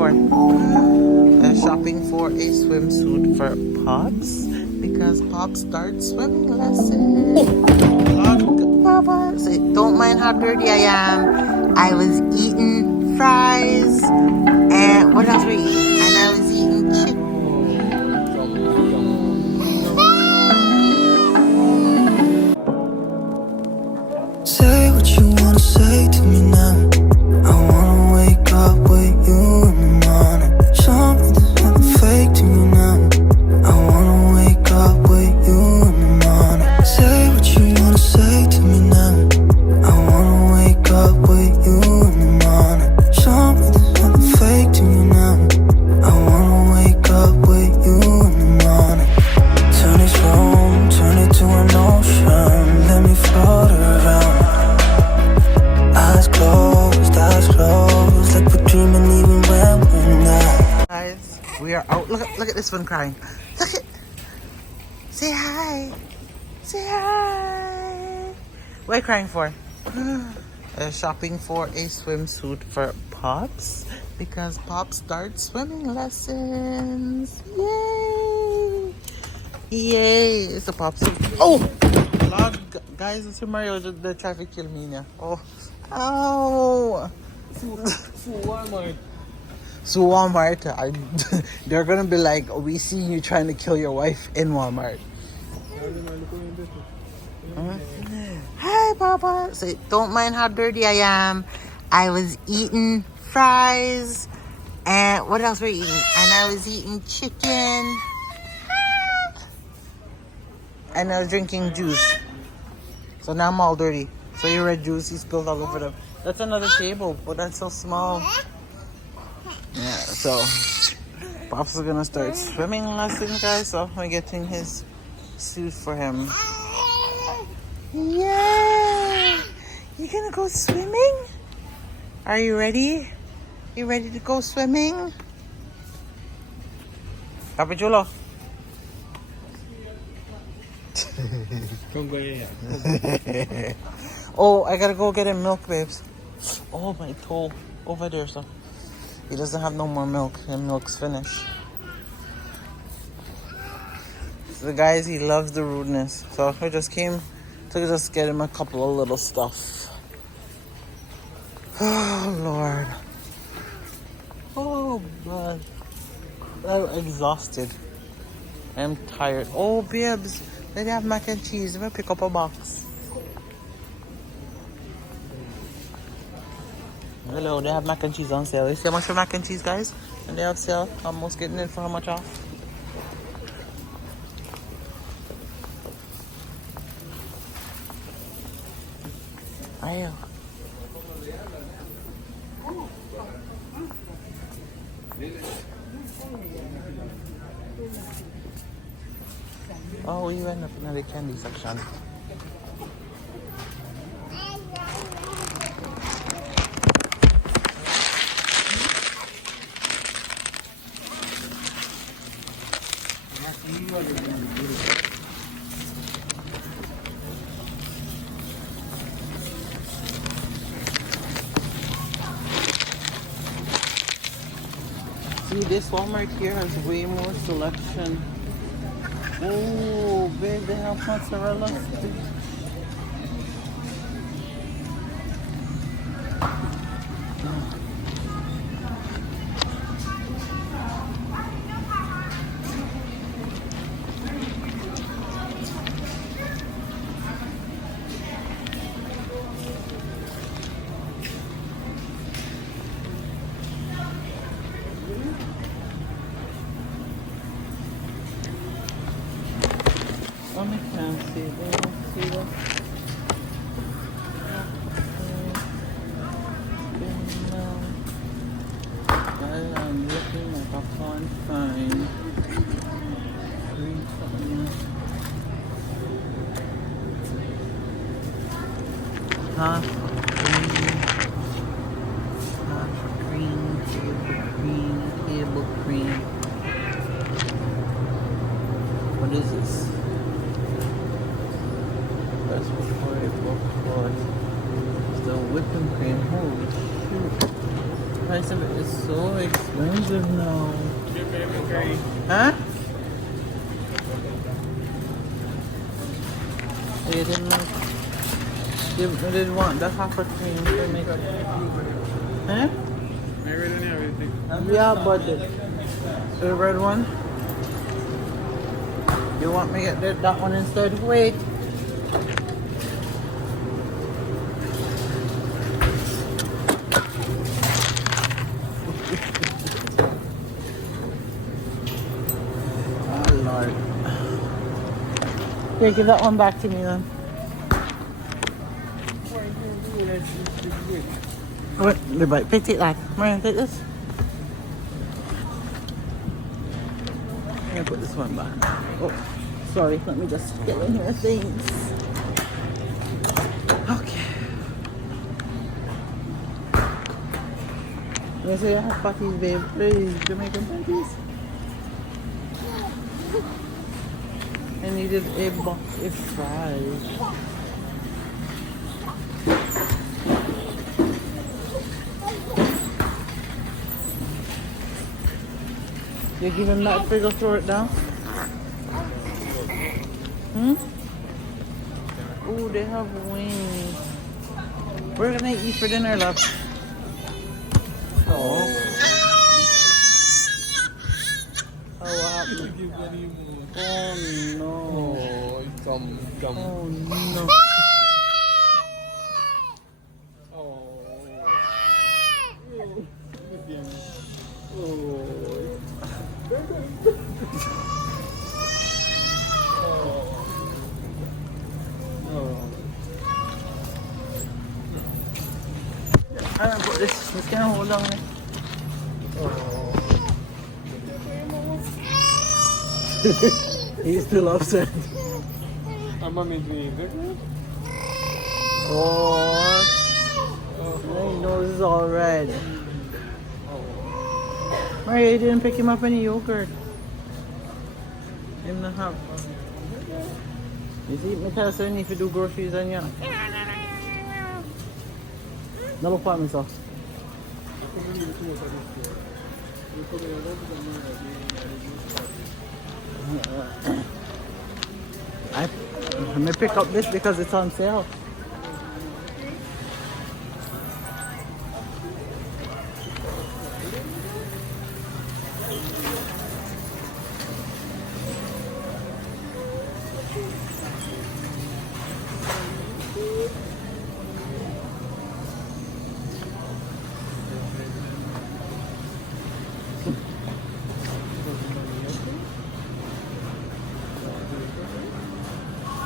for? They're shopping for a swimsuit for Pops because Pops starts swimming lessons. Papa, say, don't mind how dirty I am. I was eating fries and what else were you eating? And I was eating chicken. Say what you wanna say to me now. I wanna wake up with you in the morning. Show me there's nothing fake to me now. I wanna wake up with you in the morning. Say what you wanna say to me now. I wanna wake up with you in the morning. Show me there's nothing fake to me now. I wanna wake up with you in the morning. Turn this room, turn it to an ocean. Let me float around. Eyes closed, like we're dreaming even when we're not. Guys, we are out. Look at this one crying. Look at. Say hi. Say hi. What are you crying for? They're shopping for a swimsuit for Pops because Pops starts swimming lessons. Yay! Yay! It's a Pops. Oh! Lord, guys, it's Mario. The traffic killed me now. Oh. Ow! Walmart. So Walmart, they're gonna be like, oh, we see you trying to kill your wife in Walmart. Hi, Papa. Say, don't mind how dirty I am. I was eating fries and what else were you eating? And I was eating chicken and I was drinking juice. So now I'm all dirty. So your red juice, you spilled all over them. That's another table, but that's so small. Yeah, so Pops is gonna start swimming lessons, guys. So I'm getting his suit for him. Yeah! You gonna go swimming? Are you ready? You ready to go swimming? Capichulo. Oh, I gotta go get him milk, babes. Oh, my toe. Over there, so. He doesn't have no more milk. The milk's finished. So the guys, he loves the rudeness. So we just came to just get him a couple of little stuff. Oh, Lord. Oh, God. I'm exhausted. I'm tired. Oh, babes. They have mac and cheese. Let me pick up a box. Hello, they have mac and cheese on sale. You see how much for mac and cheese, guys? And they have sale. Almost getting it for how much off? Ayo. Oh, we went up in the candy section. See, this Walmart here has way more selection. Oh, babe, they have mozzarella sticks. Oh, I can't see that. See that? I'm looking like I can't find half cream, table cream. What is this? That's before it was the whipping cream. Holy shoot. price of it is so expensive now. Your favorite curry. Huh? They didn't want the half a cream to make it. Huh? I read any everything. Yeah, but the red one. You want me to get that one instead? Wait. Oh Lord. Here, give that one back to me then. What? The bite. Pick it like. Marianne, take this. I'm gonna put this one back. Oh, sorry. Let me just get in here things. Okay. You say I have patties, babe. Please, Jamaican patties. I needed a box of fries. You give him that figure, throw it down. Hmm? Oh, they have wings. We're gonna eat for dinner, love. Oh. Oh, what happened? Oh no. Oh, come. Oh no. I don't put this. It's gonna hold on. He's still upset. I'm a midweek. Oh, his nose is all red. Maria, you didn't pick him up any yogurt. In the house. You see, me tell you if you do groceries and yeah. No look for me, so. I may pick up this because it's on sale.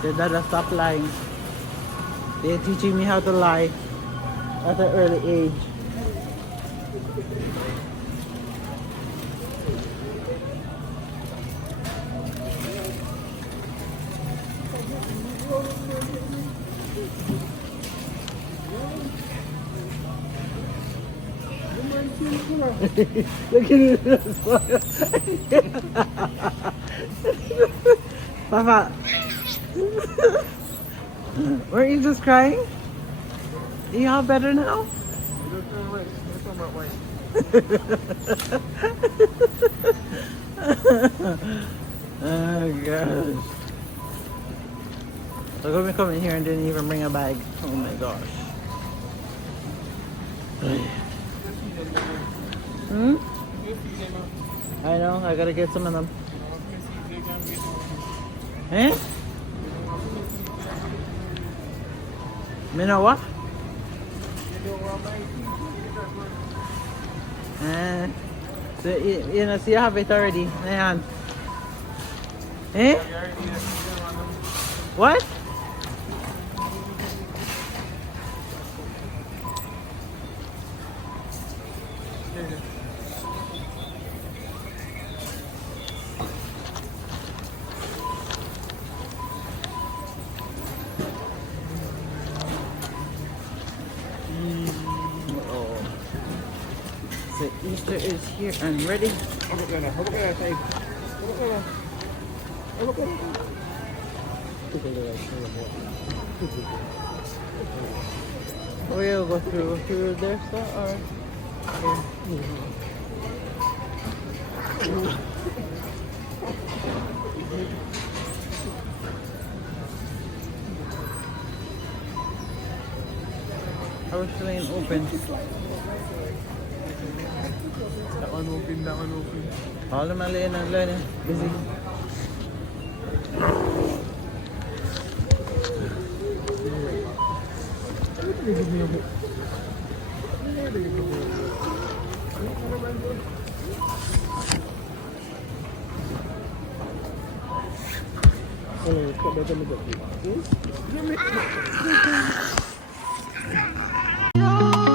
They better stop lying. They're teaching me how to lie at an early age. Look at it. Papa. Weren't you just crying? Are you all better now? Oh gosh. Look at me coming here and didn't even bring a bag. Oh my gosh. Hmm? I know, I gotta get some of them. Eh? You know what? So you know, so you have it already. Ayan. Eh? What? So Easter is here and ready. We'll go through there, so or How is the lane open? That one open, that one open. All my lane and lane busy. Oh,